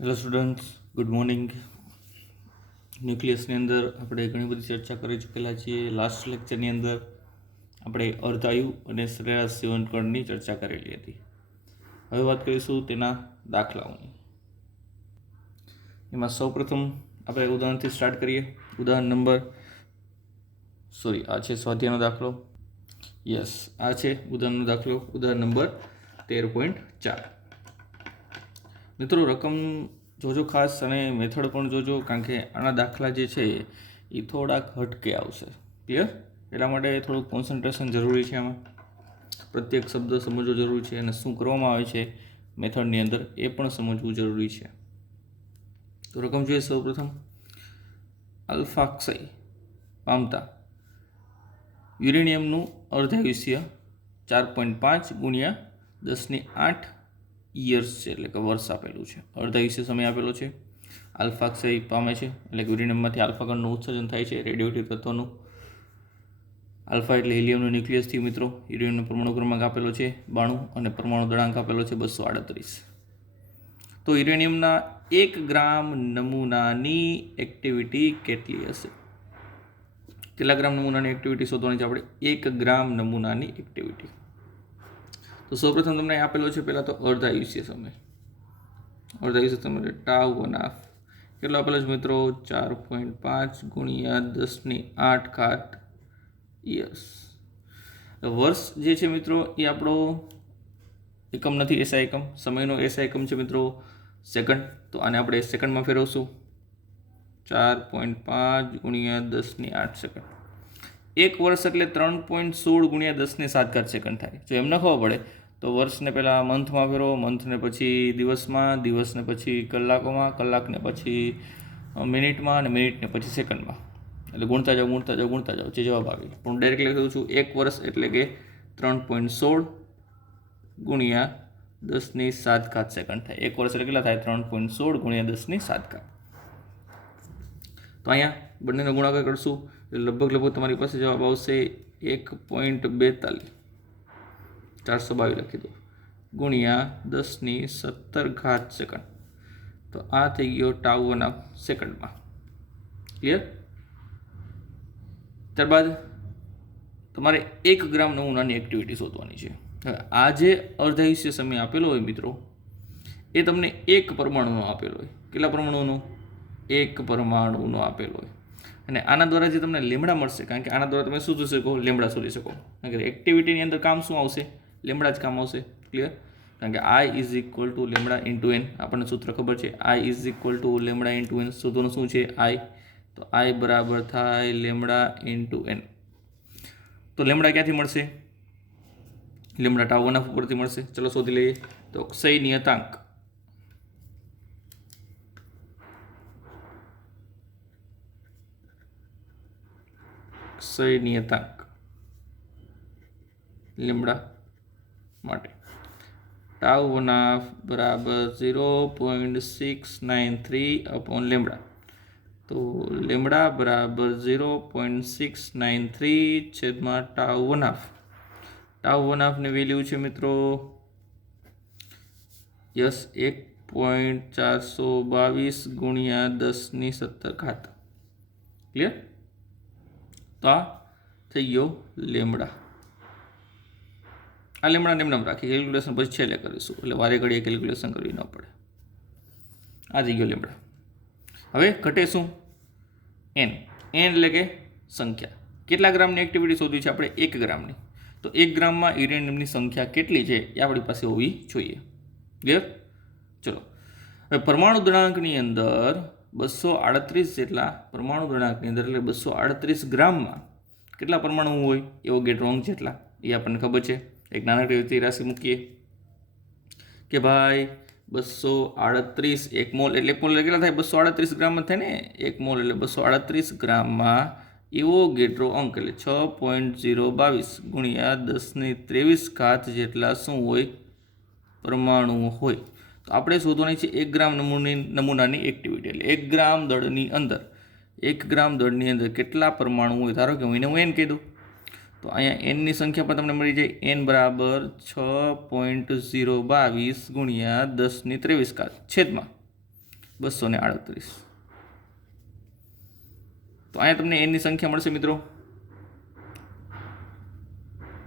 Hello students, good morning. ન્યુક્લિયસની અંદર આપણે ઘણી બધી ચર્ચા કરી ચૂકેલા છીએ. લાસ્ટ લેક્ચરની અંદર આપણે અર્ધાયુ અને સરેરાશ જીવનકાળની ચર્ચા કરેલી હતી. હવે વાત કરીશું તેના દાખલાઓની. એમાં સૌપ્રથમ આપણે ઉદાહરણથી સ્ટાર્ટ કરીએ. ઉદાહરણ નંબર આ છે સ્વાધ્યાયનો દાખલો. યસ, આ છે ઉદાહરણનો દાખલો. ઉદાહરણ નંબર 13.4. મિત્રો, રકમ જોજો ખાસ અને મેથડ પણ જોજો, કારણ કે આના દાખલા જે છે એ થોડાક હટકે આવશે. ક્લિયર? એટલા માટે થોડુંક કોન્સન્ટ્રેશન જરૂરી છે. આમાં પ્રત્યેક શબ્દ સમજવો જરૂરી છે અને શું કરવામાં આવે છે મેથડની અંદર એ પણ સમજવું જરૂરી છે. તો રકમ જોઈએ. સૌપ્રથમ આલ્ફા ક્ષય પામતા યુરેનિયમનું અર્ધાયુષ્ય 4.5 ગુણ્યા 10⁸ યર્સ છે, એટલે કે વર્ષ આપેલું છે. અર્ધાયુષ્ય સમય આપેલો છે. આલ્ફા ક્ષય પામે છે, એટલે કે યુરેનિયમમાંથી આલ્ફા કણનું ઉત્સર્જન થાય છે, રેડિયોએક્ટિવ તત્વનું. આલ્ફા એટલે હિલિયમનું ન્યુક્લિયસથી મિત્રો. યુરેનિયમનો પરમાણુ ક્રમાંક આપેલો છે 92 અને પરમાણુ દળાંક આપેલો છે 238. તો યુરેનિયમના 1 ગ્રામ નમૂનાની એક્ટિવિટી કેટલી હશે? કેટલા ગ્રામ નમૂનાની એક્ટિવિટી શોધવાની છે આપણે? 1 ગ્રામ નમૂનાની એક્ટિવિટી. તો સૌપ્રથમ તમને આપેલો છે પહેલાં તો અર્ધાયુષ્ય સમય. અર્ધાયુષ્ય સમય એટલે ટાઉ વનાફ કેટલો આપેલો છે મિત્રો? 4.5 ગુણ્યા 10⁸ યસ. વર્ષ જે છે મિત્રો એ આપણો એકમ નથી, એસઆઈ એકમ. સમયનો એસઆઈ એકમ છે મિત્રો સેકન્ડ. તો આને આપણે સેકન્ડમાં ફેરવશું. 4.5 ગુણ્યા 10⁸ સેકન્ડ. 1 વર્ષ એટલે 3.16 ગુણ્યા 10⁷ સેકન્ડ થાય. જો એમ ન ખબર પડે તો વર્ષને પહેલાં મંથમાં ફેરવો, મંથને પછી દિવસમાં, દિવસને પછી કલાકોમાં, કલાકને પછી મિનિટમાં અને મિનિટને પછી સેકન્ડમાં. એટલે ગુણતા જાઓ જે જવાબ આવે. પણ ડાયરેક્ટ લખી દઉં છું. 1 વર્ષ એટલે કે 3.16 ગુણ્યા 10⁷ સેકન્ડ થાય. 1 વર્ષ એટલે કેટલા થાય? 3.16 ગુણ્યા 10⁷. તો અહીંયા બંનેનો ગુણાકાર કરશું એટલે લગભગ તમારી પાસે જવાબ આવશે 1.42. 422 લખી દો ગુણ્યા 10⁻17 સેકન્ડ. તો આ થઈ ગયો ટાઉ વન સેકન્ડમાં. ક્લિયર? ત્યારબાદ તમારે 1 ગ્રામ નમૂનાની એક્ટિવિટી શોધવાની છે. હવે આ જે અર્ધાયુષ્ય સમય આપેલો હોય મિત્રો, એ તમને 1 પરમાણુનો આપેલો હોય. કેટલા પરમાણુનો? 1 પરમાણુનો આપેલો હોય. અને આના દ્વારા જે તમને લેમડા મળશે, કારણ કે આના દ્વારા તમે શું શોધી શકો? લેમડા શોધી શકો. કારણ કે એક્ટિવિટીની અંદર કામ શું આવશે? લેમડા જ કામ આવશે. ક્લિયર? કારણ કે I = λ × n. આપણને સૂત્ર ખબર છે. I = λ × n. શોધવાનું શું છે? I. તો I બરાબર થાય λ × n. તો લેમડા ક્યાંથી મળશે? લેમડા ટાઉ વન ઉપરથી મળશે. ચલો શોધી લઈએ. તો ક્ષય નિયતાંક લેમડા માટે ટાઉ વન બરાબર 0.693 લેમડા. તો લેમડા બરાબર 0.693 છેદમાં tau one half. Tau one હાફની વેલ્યુ છે મિત્રો યસ 1.422 ગુણ્યા 10⁻17. ક્લિયર? તો આ થઈ ગયો લેમડા. આ લેમડાને એમ રાખી કેલ્ક્યુલેશન પછી છેલ્લે કરીશું, એટલે વારે ઘડીએ કેલ્ક્યુલેશન કરવી ન પડે. આ થઈ ગયો લેમડા. હવે ઘટે શું? n. n એટલે કે સંખ્યા. કેટલા ગ્રામની એક્ટિવિટી શોધવી છે આપણે? 1 ગ્રામની. તો 1 ગ્રામમાં યુરેનિયમની સંખ્યા કેટલી છે એ આપણી પાસે હોવી જોઈએ. ક્લિયર? ચલો, હવે પરમાણુ દળાંકની અંદર 238 જેટલા પરમાણુ દળાંકની અંદર એટલે 238 ગ્રામમાં કેટલા પરમાણુ હોય? એવો ગેટ રોંગ જેટલા. એ આપણને ખબર છે. એક નાનકડી રાશિ મૂકીએ કે ભાઈ 238 1 મોલ એટલે 1 મોલ એટલે કેટલા થાય? 238 ગ્રામ થાય ને. 1 મોલ એટલે 238 ગ્રામમાં એવો ગેટ્રો અંક એટલે 6.022 ગુણ્યા 10⁻23 જેટલા શું હોય? પરમાણુ હોય. તો આપણે શોધવાની છે 1 ગ્રામ નમૂનાની એક્ટિવિટી. એટલે 1 ગ્રામ દળની અંદર 1 ગ્રામ દળની અંદર કેટલા પરમાણુ હોય? ધારો કે હું n કહી દઉં. તો અહીંયા nની સંખ્યા પણ તમને મળી જાય. n બરાબર 6.022 ગુણ્યા 10⁻23 છેદમાં 238. તો અહીંયા તમને એની સંખ્યા મળશે મિત્રો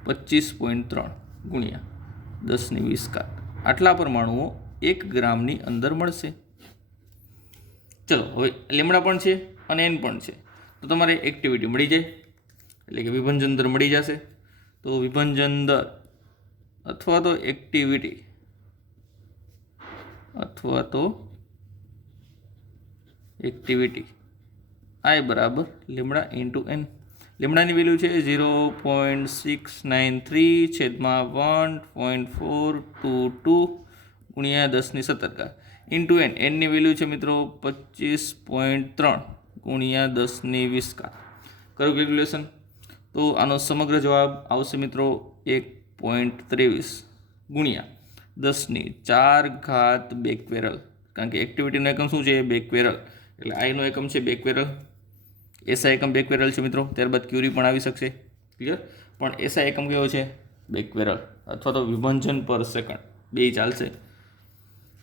25.3 ગુણ્યા 10⁻20. આટલા પરમાણુઓ 1 ગ્રામની અંદર મળશે. ચલો હવે લેમડા પણ છે અને એન પણ છે, તો તમારે એક્ટિવિટી મળી જાય, એટલે કે વિભંજન દર મળી જશે. તો વિભંજન દર અથવા તો એક્ટિવિટી I બરાબર લેમડા ઇન્ટુ એન. લેમડાની વેલ્યુ છે 0.693/1.422 ગુણ્યા 10⁻17 ઇન્ટુ એન. એનની વેલ્યુ છે મિત્રો 25.3 ગુણ્યા 10⁻20. કરું કેલ્ક્યુલેશન, તો આનો સમગ્ર જવાબ આવશે મિત્રો 1.23 ગુણ્યા 10⁴ બેકવેરલ. કારણ કે એક્ટિવિટીનો એકમ શું છે? બેકવેરલ. એટલે આઈનો એકમ છે બેકવેરલ, એસઆઈ એકમ બેકવેરલ છે મિત્રો. ત્યારબાદ ક્યુરી પણ આવી શકશે, ક્લિયર. પણ એસઆઈ એકમ કયો છે? બેકવેરલ અથવા તો વિભંજન પર સેકન્ડ, બે ચાલશે.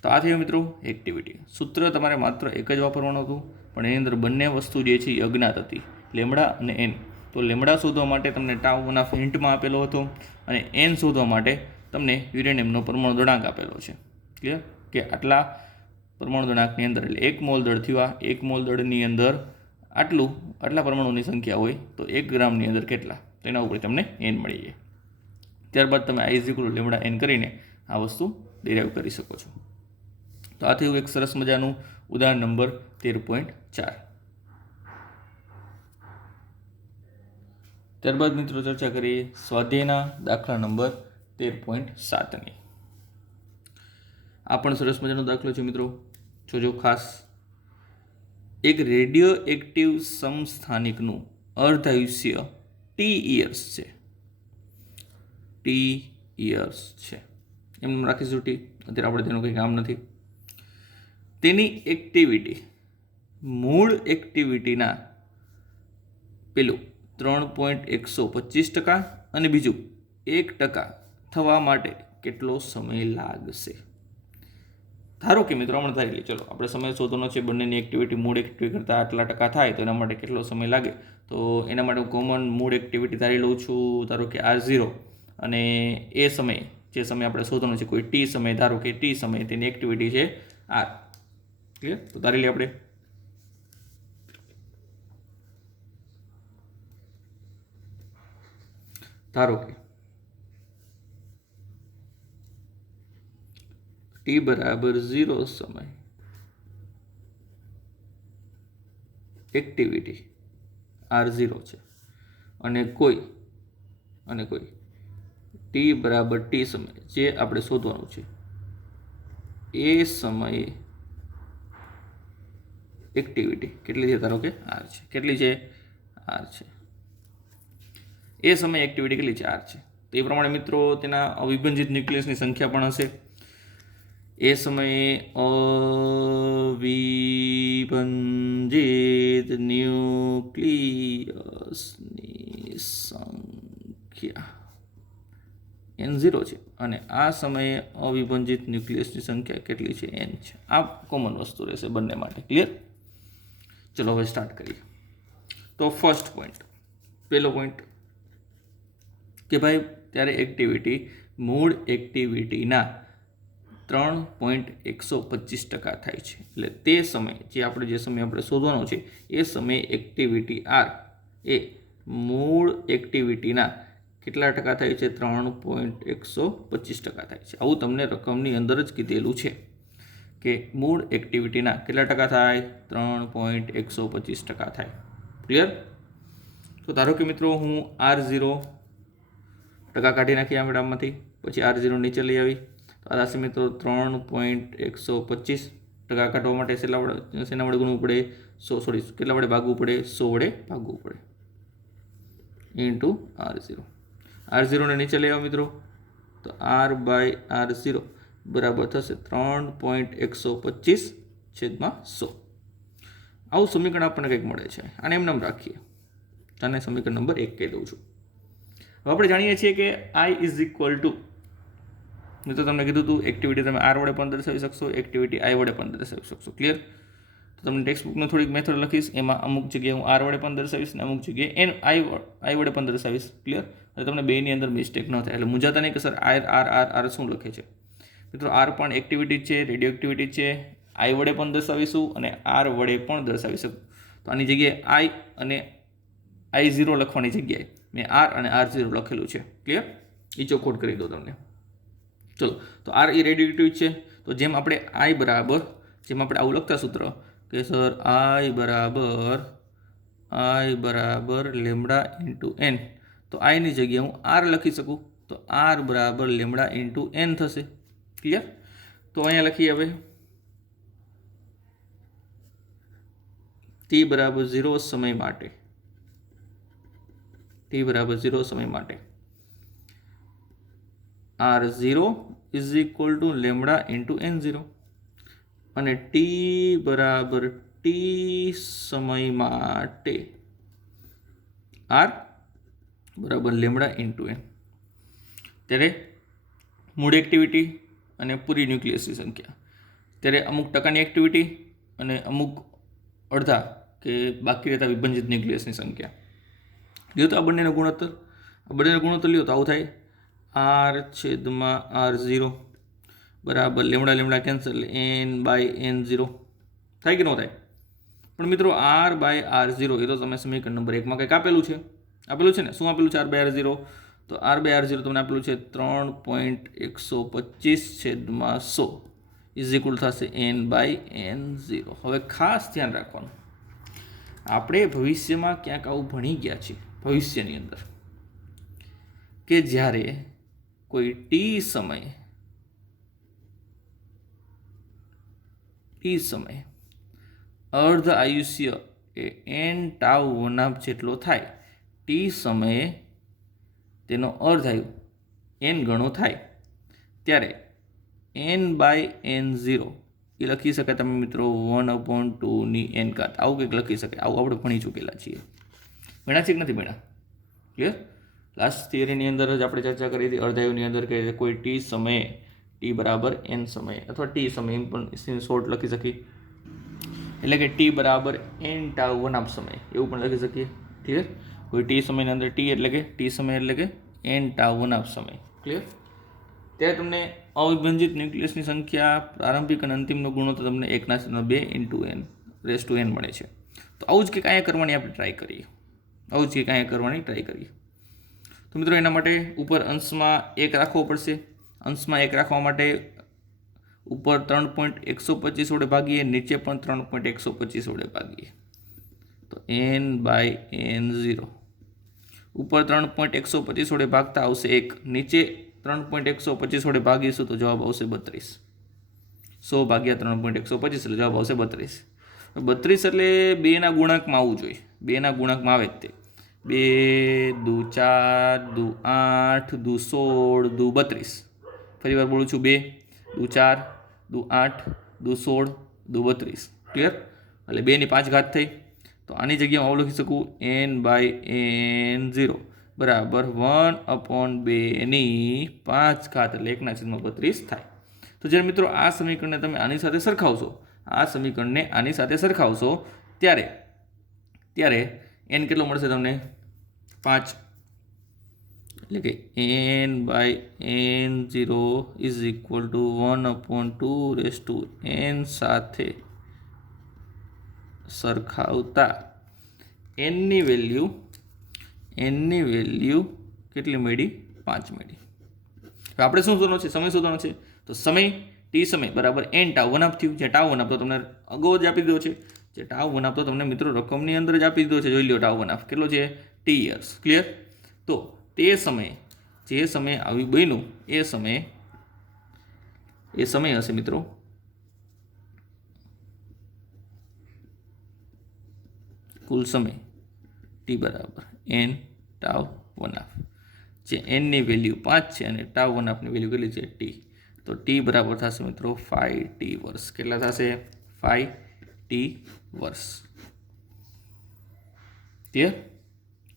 તો આ થયું મિત્રો એક્ટિવિટી. સૂત્ર તમારે માત્ર એક જ વાપરવાનું હતું, પણ એની અંદર બંને વસ્તુ જે છે એ અજ્ઞાત હતી, લેમડા અને એન. તો લેમડા શોધવા માટે તમને ટાઉના હિન્ટમાં આપેલો હતો, અને એન શોધવા માટે તમને યુરેનિયમનો પરમાણુ દળાંક આપેલો છે, ક્લિયર. કે આટલા પરમાણુ દળાંકની અંદર, એટલે 1 મોલ દળ થયું, આ 1 મોલ દળની અંદર આટલા પરમાણુની સંખ્યા હોય તો 1 ગ્રામની અંદર કેટલા, તો એના ઉપર તમને એન મળી જાય. ત્યારબાદ તમે I = લેમડા એન કરીને આ વસ્તુ ડિરાઈવ કરી શકો છો. તો આ થયું એક સરસ મજાનું ઉદાહરણ નંબર 13.4. ત્યારબાદ મિત્રો ચર્ચા કરીએ સ્વાધ્યાયના દાખલા નંબર 13.7ની. આ પણ સરસ મજાનો દાખલો છે મિત્રો, જોજો ખાસ. એક રેડિયો એક્ટિવ સમસ્થાનિકનું અર્ધાયુષ્ય T years છે. એમ રાખીશું T. અત્યારે આપણે તેનું કંઈ કામ નથી. તેની એક્ટિવિટી મૂળ એક્ટિવિટીના પેલું 3.125% અને બીજું 1% થવા માટે કેટલો સમય લાગશે? ધારો કે મિત્રો હમણાં ધારી લઈએ, ચલો આપણે સમય શોધવાનો છે, બંનેની એક્ટિવિટી મૂળ એક્ટિવિટી કરતાં આટલા ટકા થાય તો એના માટે કેટલો સમય લાગે. તો એના માટે હું કોમન મૂળ એક્ટિવિટી ધારી લઉં છું, ધારો કે R0, અને એ સમય જે સમય આપણે શોધવાનો છે કોઈ T સમય, ધારો કે T સમય, તેની એક્ટિવિટી છે R, ક્લિયર. તો ધારી લઈએ આપણે ધારો કે T બરાબર 0 સમય એક્ટિવિટી R0 છે, અને કોઈ T બરાબર T સમય જે આપણે શોધવાનું છે એ સમયે એક્ટિવિટી કેટલી છે? ધારો કે R છે. કેટલી છે? R છે. એ સમયે એક્ટિવિટી કેટલી છે? R છે. તો એ પ્રમાણે મિત્રો તેના અવિભંજિત ન્યુક્લિયસની સંખ્યા પણ હશે. એ સમયે અવિભંજિત ન્યુક્લિયસની સંખ્યા N0 છે, અને આ સમયે અવિભંજિત ન્યુક્લિયસની સંખ્યા કેટલી છે? N છે. આ કોમન વસ્તુ રહેશે બંને માટે, ક્લિયર. ચલો હવે સ્ટાર્ટ કરીએ. તો ફર્સ્ટ પોઈન્ટ, પહેલો પોઈન્ટ કે ભાઈ ત્યારે એક્ટિવિટી મૂળ એક્ટિવિટીના 3.125% થાય છે. એટલે તે સમય જે સમય આપણે શોધવાનો છે એ સમયે એક્ટિવિટી R એ મૂળ એક્ટિવિટીના કેટલા ટકા થાય છે? 3.125% થાય છે. આવું તમને રકમની અંદર જ કીધેલું છે કે મૂળ એક્ટિવિટીના કેટલા ટકા થાય? 3.125% થાય, ક્લિયર. તો ધારો કે મિત્રો હું R0 ટકા કાઢી નાખી આ મેળામાંથી, પછી R0 નીચે લઈ આવી, તો આ થશે મિત્રો 3.125%. કાઢવા માટે શેના વડે ગુણવું પડે? કેટલા વડે ભાગવું પડે? 100 વડે ભાગવું પડે, ઇન્ટુ R0. R0 ને નીચે લઈ આવો મિત્રો, તો R/R0 બરાબર થશે 3.125/100. આવું સમીકરણ આપણને કંઈક મળે છે. આને એમ નામ રાખીએ, આને સમીકરણ નંબર 1 કહી દઉં છું. હવે આપણે જાણીએ છીએ કે I = મિત્રો તમને કીધું હતું એક્ટિવિટી તમે આર વડે પણ દર્શાવી શકશો, એક્ટિવિટી આઈ વડે પણ દર્શાવી શકશો. ક્લિયર? તો તમને ટેક્સ્ટબુકનું થોડીક મેથડ લખીશ, એમાં અમુક જગ્યાએ હું આર વડે પણ દર્શાવીશ ને અમુક જગ્યાએ આઈ વડે પણ દર્શાવીશ. ક્લિયર? એટલે તમને બેની અંદર મિસ્ટેક ન થાય. એટલે મૂંઝાતા નહીં કે સર આર શું લખે છે. મિત્રો આર પણ એક્ટિવિટી છે, રેડિયો એક્ટિવિટી છે, આઈ વડે પણ દર્શાવીશું અને આર વડે પણ દર્શાવીશું. તો આની જગ્યાએ આઈ અને I0 લખવાની જગ્યાએ મેં આર અને R0 લખેલું છે. ક્લિયર? એ ચોખ્ખોટ કરી દો તમને. ચલો, તો આર એ રેડિયો છે. તો જેમ આપણે આવું લખતા સૂત્ર કે સર આઈ બરાબર લેમડા ઇન્ટુ એન, તો આઈની જગ્યાએ હું આર લખી શકું, તો આર બરાબર લેમડા ઇન્ટુ એન થશે. ક્લિયર? તો અહીંયા લખીએ હવે t બરાબર 0 સમય માટે R0 is equal two lambda into N0 અને t બરાબર t સમય માટે R બરાબર લેમડા ઇન્ટુ N. ત્યારે મૂળ એક્ટિવિટી અને પૂરી ન્યુક્લિયસની સંખ્યા, ત્યારે અમુક ટકાની એક્ટિવિટી અને અમુક અડધા કે બાકી રહેતા વિભંજિત ન્યુક્લિયસની સંખ્યા. લ્યો તો આ બંનેનો ગુણોત્તર લ્યો તો આવું થાય R/R0 બરાબર લેમડા કેન્સલ N/N0 થાય કે ન થાય? પણ મિત્રો R/R0 એ તો તમે સમીકરણ નંબર 1 માં કંઈક આપેલું છે ને. શું આપેલું છે R/R0? તો R/R0 તમને આપેલું છે 3.125/100 ઇઝ ઇક્વલ થશે N/N0. હવે ખાસ ધ્યાન રાખવાનું, આપણે ભવિષ્યમાં ક્યાંક આવું ભણી ગયા છીએ ભવિષ્યની અંદર કે જ્યારે કોઈ ટી સમય અર્ધ આયુષ્ય એ n/1 જેટલો થાય, ટી સમયે તેનો અર્ધ આયુ n ગણો થાય, ત્યારે N/N0 એ લખી શકાય તમે મિત્રો 1/2 આવું કંઈક લખી શકાય. આવું આપણે ભણી ચૂકેલા છીએ. ભણ્યા છે કે નથી ભણ્યા? ક્લિયર? લાસ્ટ થિયરીની અંદર જ આપણે ચર્ચા કરી હતી અર્ધાયુની અંદર કે કોઈ ટી સમયે ટી બરાબર n સમયે અથવા ટી સમય એમ પણ શોર્ટ લખી શકીએ, એટલે કે ટી બરાબર n/1 સમય એવું પણ લખી શકીએ. ક્લિયર? કોઈ ટી સમયની અંદર ટી એટલે કે n/1 સમય. ક્લિયર? ત્યારે તમને અવિભંજિત ન્યુક્લિયસની સંખ્યા પ્રારંભિક અને અંતિમનો ગુણોત્તર તમને 1/2 × n મળે છે. તો આવું જ કંઈક અહીંયા કરવાની આપણે ટ્રાય કરીએ. તો મિત્રો એના માટે ઉપર અંશમાં 1 રાખવો પડશે. અંશમાં 1 રાખવા માટે ઉપર 3.125 વડે ભાગીએ, નીચે પણ 3.125 વડે ભાગીએ, તો N/N0 ઉપર 3.125 વડે ભાગતા આવશે 1, નીચે 3.125 વડે ભાગીશું તો જવાબ આવશે 32. 100 ભાગ્યા 3.125 એટલે જવાબ આવશે 32. 32 એટલે 2ના ગુણાંકમાં આવવું જોઈએ. 2ના ગુણાંકમાં આવે જ તે 2 દુ 4 દુ 8 દુ 16 દુ 32. ફરી વાર બોલું છું, 2 દુ 4 દુ 8 દુ 16 દુ 32. ક્લિયર? એટલે 2 ની 5 ઘાત થઈ. તો આની જગ્યાએ હું લખી શકું N/N0 બરાબર 1/2 ની 5 ઘાત એટલે 1/32 થાય. તો જ્યારે મિત્રો આ સમીકરણને તમે આની સાથે સરખાવશો, ત્યારે n કેટલો મળશે તમને? 5. એટલે કે N/N0 ઇઝ ઇક્વલ ટુ 1/2 સાથે સરખાવતા nની વેલ્યુ કેટલી મળી? 5 મળી. હવે આપણે શું શોધવાનો છે? સમય શોધવાનો છે. તો ટી સમય બરાબર n/1 થયું. જે ટાઉ1 આપતો તમને અગાઉ જ આપી દીધો છે. જે ટાઉ1 આપતો તમને મિત્રો રકમની અંદર જ આપી દીધો છે. જોઈ લો ટાઉ1 કેટલો છે? t years. ક્લિયર? તો તે સમયે જે સમયે આવી બન્યું એ સમય હશે મિત્રો કુલ સમય t બરાબર n/1, જે nની વેલ્યુ 5 છે અને ટાઉ1 ની વેલ્યુ કેટલી છે? t. તો t બરાબર થશે મિત્રો 5t વર્ષ. કેટલા થશે? 5t વર્ષ. ક્લિયર?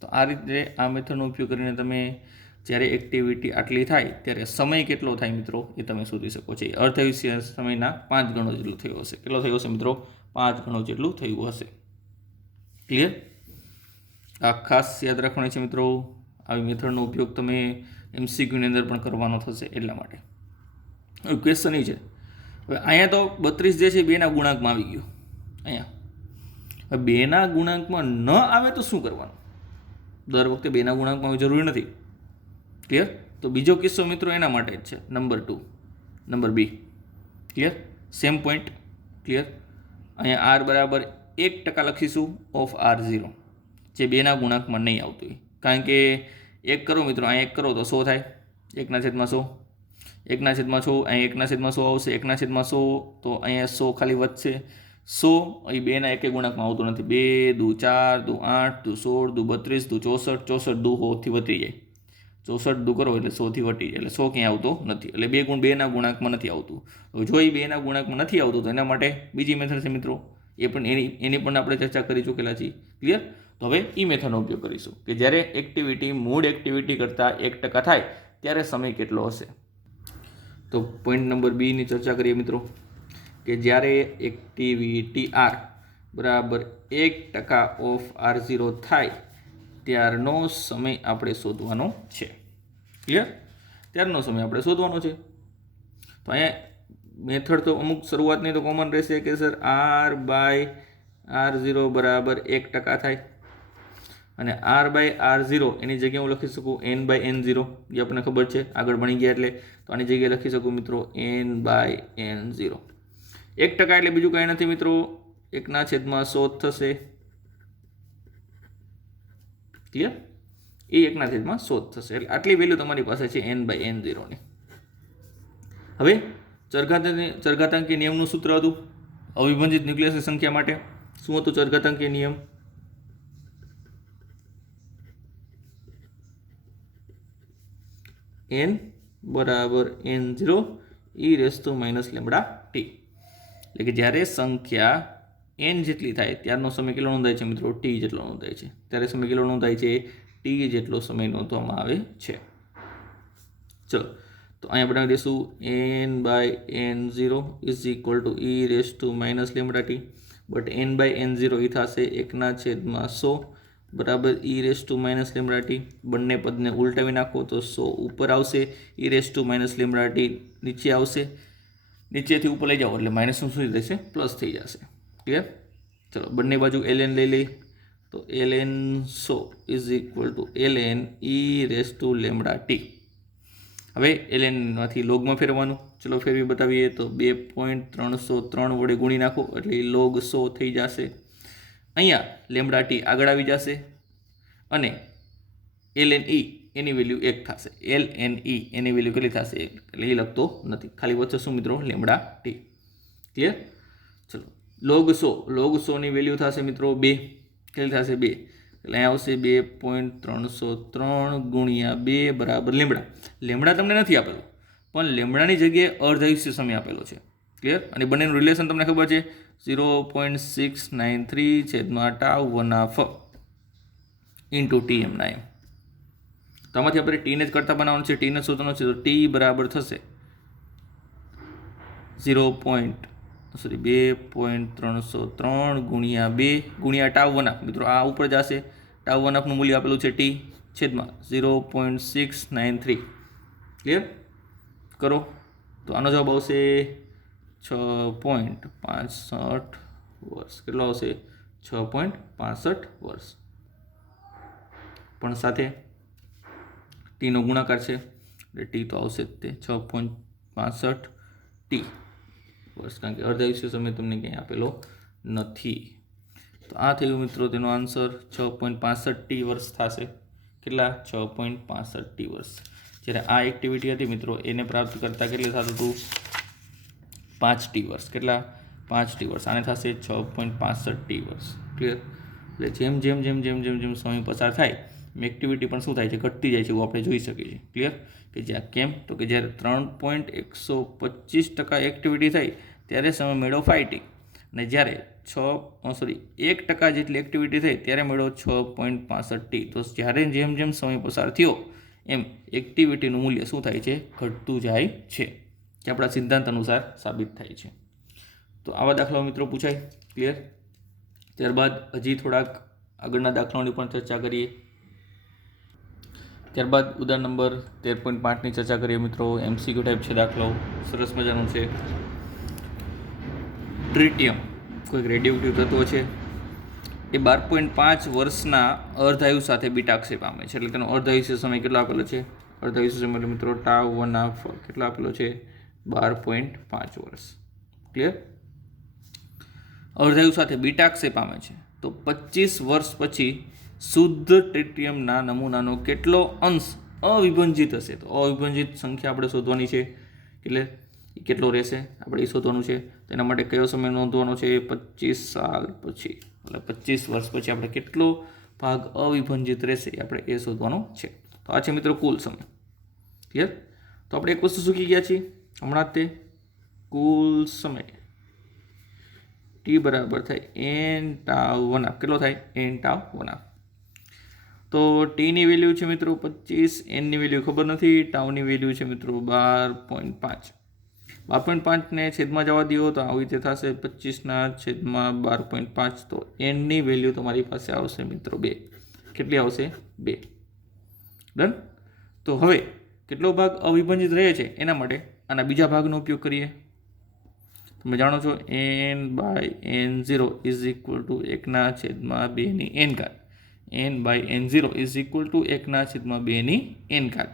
તો આ રીતે આ મેથડનો ઉપયોગ કરીને તમે જ્યારે એક્ટિવિટી આટલી થાય ત્યારે સમય કેટલો થાય મિત્રો એ તમે શોધી શકો છો. અર્ધાયુષ્ય સમયના 5 ગણો જેટલો થયો હશે. કેટલો થયો હશે મિત્રો? 5 ગણો જેટલું થયું હશે. ક્લિયર? આ ખાસ યાદ રાખવાનું છે મિત્રો. આવી મેથડનો ઉપયોગ તમે MCQની અંદર પણ કરવાનો થશે એટલા માટે. હવે ક્વેશ્ચન એ છે, હવે અહીંયા તો 32 જે છે 2ના ગુણાંકમાં આવી ગયું. અહીંયા હવે 2ના ગુણાંકમાં ન આવે તો શું કરવાનું? દર વખતે 2ના ગુણાંકમાં આવી જરૂરી નથી. ક્લિયર? તો બીજો કિસ્સો મિત્રો એના માટે જ છે, number 2, number B. Clear? Same point. Clear? અહીંયા R બરાબર 1% લખીશું ઓફ R0, જે 2ના ગુણાંકમાં નહીં આવતું હોય. કારણ કે 1 કરો મિત્રો, અહીંયા 1 કરો તો 100 થાય. 1/100, 1/100, અહીંયા 1/100 આવશે. 1/100 તો અહીંયા 100 ખાલી વધશે. 100 અહીં 2ના એકે ગુણાંકમાં આવતું નથી. 2 દુ 4, દુ 8, દુ 16, દુ 32, દુ 64, 64 દુ 100થી વધી જાય. 64 દુ કરો એટલે 100થી વટી જાય, એટલે 100 ક્યાંય આવતો નથી. એટલે 2 ગુણ 2ના ગુણાંકમાં નથી આવતું. તો જો એ 2ના ગુણાંકમાં નથી આવતું તો એના માટે બીજી મેથડ છે મિત્રો, એ પણ એની પણ આપણે ચર્ચા કરી ચૂકેલા છીએ. ક્લિયર? તો હવે એ મેથડનો ઉપયોગ કરીશું કે જ્યારે એક્ટિવિટી મૂળ એક્ટિવિટી કરતાં 1% થાય ત્યારે સમય કેટલો હશે. તો પોઈન્ટ નંબર બીની ચર્ચા કરીએ મિત્રો, કે જ્યારે એક્ટિવિટી R બરાબર 1% ઓફ R0 થાય ત્યારનો સમય આપણે શોધવાનો છે. ક્લિયર? ત્યારનો સમય આપણે શોધવાનો છે. તો અહીંયા મેથડ તો અમુક શરૂઆતની તો કોમન રહેશે કે સર R/R0 બરાબર 1% થાય, અને R/R0 એની જગ્યાએ હું લખી શકું N/N0, જે આપણને ખબર છે આગળ ભણી ગયા એટલે. તો આની જગ્યાએ લખી શકું મિત્રો N/N0. 1% એટલે બીજું કાંઈ નથી મિત્રો, 1/100 થશે. ક્લિયર? એ 1/100 થશે. એટલે આટલી વેલ્યુ તમારી પાસે છે N/N0 ની. હવે ચરઘાતાંકીય નિયમનું સૂત્ર હતું અવિભાજિત ન્યુક્લિયસની સંખ્યા માટે. શું હતું ચરઘાતાંકીય નિયમ? N બરાબર N0 e⁻ એટલે કે જ્યારે સંખ્યા n જેટલી થાય ત્યારનો સમય કેટલો નોંધાય છે મિત્રો? t જેટલો નોંધાય છે. ત્યારે સમય કેટલો નોંધાય છે? t જેટલો સમય નોંધવામાં આવે છે. ચલો, તો અહીંયા બનાવી દઈશું N/N0 e⁻ બટ N/N0 એ થશે 1/100 બરાબર e⁻ બંને પદને ઉલટાવી નાખો તો 100 ઉપર આવશે, e⁻ નીચે આવશે. નીચેથી ઉપર લઈ જાઓ એટલે માઇનસનું શું રહેશે? પ્લસ થઈ જશે. ક્લિયર? ચલો, બંને બાજુ ln લઈ લઈ તો ln 100 ln e⁻t. હવે lnમાંથી લોગમાં ફેરવાનું. ચલો ફેરવી બતાવીએ તો 2.303 વડે ગુણી નાખો એટલે log 100 થઈ જશે. અહીંયા λt આગળ આવી જશે અને ln e એની વેલ્યુ 1 થશે. ln e એની વેલ્યુ કેટલી થશે? એટલે એ લખતો નથી, ખાલી વચ્ચે શું મિત્રો? λt. ક્લિયર? ચલો, log 100 ની વેલ્યુ થશે મિત્રો 2. કેટલી થશે? 2. એટલે અહીંયા આવશે 2.303 ગુણ્યા 2 બરાબર લેમડા. લેમડા તમને નથી આપેલો, પણ લેમડાની જગ્યાએ અર્ધાયુષ્ય સમય આપેલો છે. ક્લિયર? અને બંનેનું રિલેશન તમને ખબર છે 0.693/τ1/f ઇન્ટુ tm. તો આમાંથી આપણે ટીને જ કરતા બનાવવાનું છે, ટીને શોધવાનું છે. તો ટી બરાબર થશે 2.303 ગુણ્યા 2 ગુણ્યા τ1/2 મિત્રો. આ ઉપર જશે. τ1/2નું મૂલ્ય આપેલું છે ટી છેદમાં 0.693. ક્લિયર? કરો તો આનો જવાબ આવશે 6.65 વર્ષ. કેટલો આવશે? 6.65 વર્ષ. પણ સાથે ટીનો ગુણાકાર છે એટલે ટી તો આવશે જ તે 6.65 ટી વર્ષ, કારણ કે અર્ધાયુષ્ય સમય તમને ક્યાંય આપેલો નથી. તો આ થયું મિત્રો તેનો આન્સર 6.65 ટી વર્ષ થશે. કેટલા? 6.65 ટી વર્ષ. જ્યારે આ એક્ટિવિટી હતી મિત્રો એને પ્રાપ્ત કરતાં કેટલી થતું હતું? 5 ટી વર્ષ. કેટલા? 5 ટી વર્ષ. આને થશે 6.65 ટી વર્ષ. ક્લિયર? એટલે જેમ જેમ જેમ જેમ જેમ જેમ સમય પસાર થાય એક્ટિવિટી પણ શું થાય છે? ઘટતી જાય છે, એવું આપણે જોઈ શકીએ છીએ. ક્લિયર? કે જ્યાં કેમ? તો કે જ્યારે 3.125% એક્ટિવિટી થઈ ત્યારે સમય મેળવો 5 ટી, અને જ્યારે 1% જેટલી એક્ટિવિટી થઈ ત્યારે મેળવો 6.65 ટી. તો જ્યારે જેમ જેમ સમય પસાર થયો એમ એક્ટિવિટીનું મૂલ્ય શું થાય છે? ઘટતું જાય છે, જે આપણા સિદ્ધાંત અનુસાર સાબિત થાય છે. તો આવા દાખલાઓ મિત્રો પૂછાય. ક્લિયર? ત્યારબાદ હજી થોડાક આગળના દાખલાઓની પણ ચર્ચા કરીએ. ત્યારબાદ ઉદાહરણ નંબર 13.5ની ચર્ચા કરીએ મિત્રો. MCQ ટાઈપ છે દાખલો, સરસ મજાનું છે. ટ્રિટિયમ કોઈક રેડિયોએક્ટિવ તત્વો છે, એ 12.5 વર્ષના અર્ધાયુ સાથે બીટાક્ષય પામે છે. એટલે તેનો અર્ધાયુષ્ય સમય કેટલો આપેલો છે? અર્ધાયુષ્ય સમય મિત્રો τ1/2 કેટલો આપેલો છે? 12.5 વર્ષ. ક્લિયર? અર્ધાયુ સાથે બીટાક્ષય પામે છે, તો 25 વર્ષ પછી શુદ્ધ ટ્રિટિયમના નમૂનાનો કેટલો અંશ અવિભંજિત હશે? તો અવિભંજિત સંખ્યા આપણે શોધવાની છે. એટલે કેટલો રહેશે આપણે એ શોધવાનું છે. તેના માટે કયો સમય નોંધવાનો છે? 25 સાલ પછી. એટલે 25 વર્ષ પછી આપણે કેટલો ભાગ અવિભંજિત રહેશે આપણે એ શોધવાનો છે. તો આ છે મિત્રો કુલ સમય. ક્લિયર? તો આપણે એક વસ્તુ શીખી ગયા છીએ હમણાં જ, તે કુલ સમય t બરાબર થાય n τ1/2. કેટલો થાય? n τ1/2. તો ટીની વેલ્યુ છે મિત્રો 25, એનની વેલ્યુ ખબર નથી, ટાઉની વેલ્યુ છે મિત્રો 12.5. 12.5ને છેદમાં જવા દો તો આવી રીતે થશે 25/12.5. તો એનની વેલ્યુ તમારી પાસે આવશે મિત્રો 2. કેટલી આવશે? 2. ડન? તો હવે કેટલો ભાગ અવિભંજિત રહે છે એના માટે આના બીજા ભાગનો ઉપયોગ કરીએ. તમે જાણો છો n/n0 ઇઝ ઇક્વલ ટુ 1/2ની n ઘાત. n/n0 ઇઝ ઇક્વલ ટુ 1/2ની n ઘાત.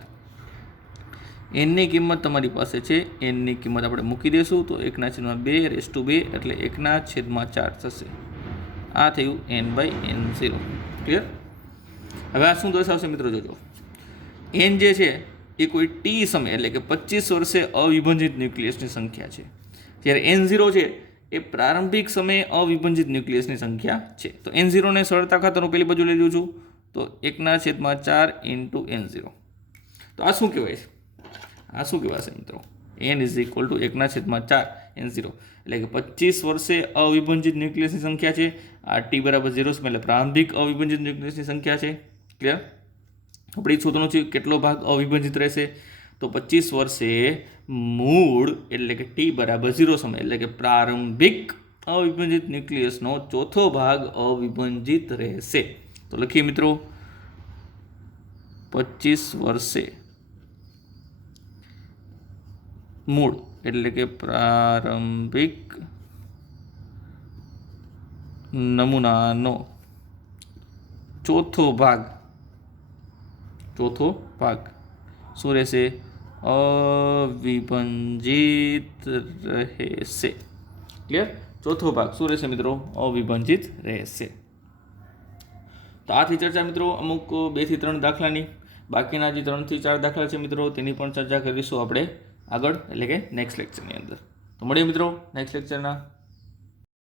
એનની કિંમત તમારી પાસે છે, એનની કિંમત આપણે મૂકી દઈશું તો 1/2 એટલે 1/4 થશે. આ થયું n/n0. ક્લિયર? હવે આ શું દર્શાવશે મિત્રો? જોજો, એન જે છે એ કોઈ ટી સમય એટલે કે 25 વર્ષે અવિભંજિત ન્યુક્લિયસની સંખ્યા છે, જ્યારે n0 છે એ પ્રારંભિક સમયે અવિભંજિત ન્યુક્લિયસની સંખ્યા છે. તો n0ને સરળતા ખાતર હું પેલી બાજુ લઈ લઉં છું, તો 1/4 ઇન્ટુ n0. તો આ શું કહેવાય છે? આ શું કહેવાશે મિત્રો? n is equal two 1/4 n0 એટલે કે 25 વર્ષે અવિભંજિત ન્યુક્લિયસની સંખ્યા છે. આ t બરાબર 0 છે એટલે પ્રારંભિક અવિભંજિત ન્યુક્લિયસની સંખ્યા છે. ક્લિયર? આપણે શોધવાનું છે કેટલો ભાગ અવિભંજિત રહેશે. તો 25 વર્ષે મૂળ એટલે કે t બરાબર 0 સમય એટલે કે પ્રારંભિક અવિભંજિત ન્યુક્લિયસનો ચોથો ભાગ અવિભંજિત રહેશે. તો લખીએ મિત્રો, 25 વર્ષે મૂળ એટલે કે પ્રારંભિક નમૂનાનો ચોથો ભાગ શું રહેશે? અવિભંજિત રહેશે. ક્લિયર? ચોથો ભાગ શું રહેશે મિત્રો? અવિભંજિત રહેશે. તો આથી ચર્ચા મિત્રો અમુક 2 થી 3 દાખલાની. બાકીના જે 3 થી 4 દાખલા છે મિત્રો તેની પણ ચર્ચા કરીશું આપણે આગળ, એટલે કે નેક્સ્ટ લેક્ચરની અંદર. તો મળીએ મિત્રો નેક્સ્ટ લેક્ચરના.